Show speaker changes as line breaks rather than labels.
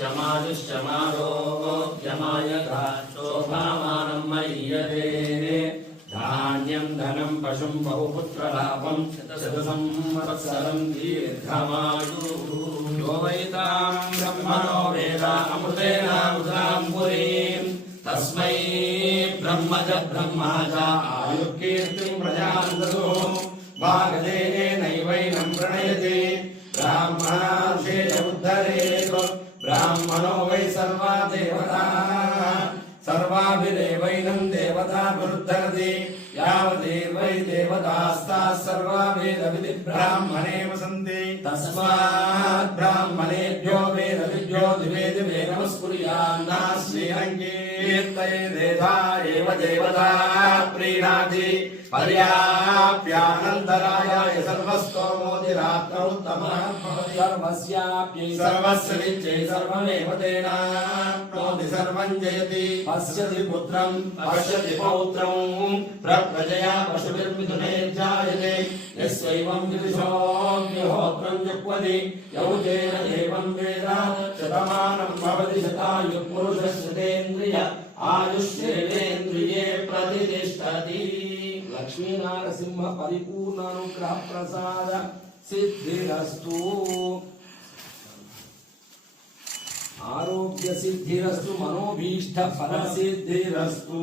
आयुष्यमायुष्यमारोग्यमायथा शोभामानं मय्यते धान्यं धनं पशुं बहुपुत्रलाभं शतसंवत्सरं दीर्घमायुः यो वैतां ब्रह्मणो वेद अमृतेन उदां पुरीं तस्मै ब्रह्म च ब्रह्मा च आयुर्कीर्तिं प्रजान्ततो भागदेनैवैनं प्रणयति ब्राह्मणार्षेण उद्धरेतु ब्राह्मणो वै सर्वा देवताः सर्वाभिरेवैनं देवताभिरुद्धरति यावदेवै देवतास्ताः सर्वा वेदविधि ब्राह्मणे वसन्ति तस्मात् ब्राह्मणेभ्यो वेदविद्यो दिवे दिवे नमस्कुर्यान्नास्मीरङ्कीर्तये देधा एव देवता प्रीणाति पर्याप्यानन्तरायाय सर्वस्तोमोदिरात्रौ उत्तमः भवति
सर्वस्याप्यै
सर्वस्य विद्ये सर्वमेव तेनाप्नोति सर्वं जयति। पश्यति पुत्रं पश्यति पौत्रं। प्रप्रजया पशुभिर्मिथुने जायते यस्यैवं विदुषोऽग्निहोत्रं जुह्वति। यौजेन देवं वेद शतमानं भवति शतायुः पुरुषश्रुतेन्द्रिय आयुष्येवेन्द्रिये प्रतिष्ठति।
లక్ష్మీనారసింహ పరిపూర్ణానుగ్రహ ప్రసాద సిద్ధిరస్తు. ఆరోగ్య సిద్ధిరస్తు మనోభీష్ట ఫల సిద్ధిరస్తు.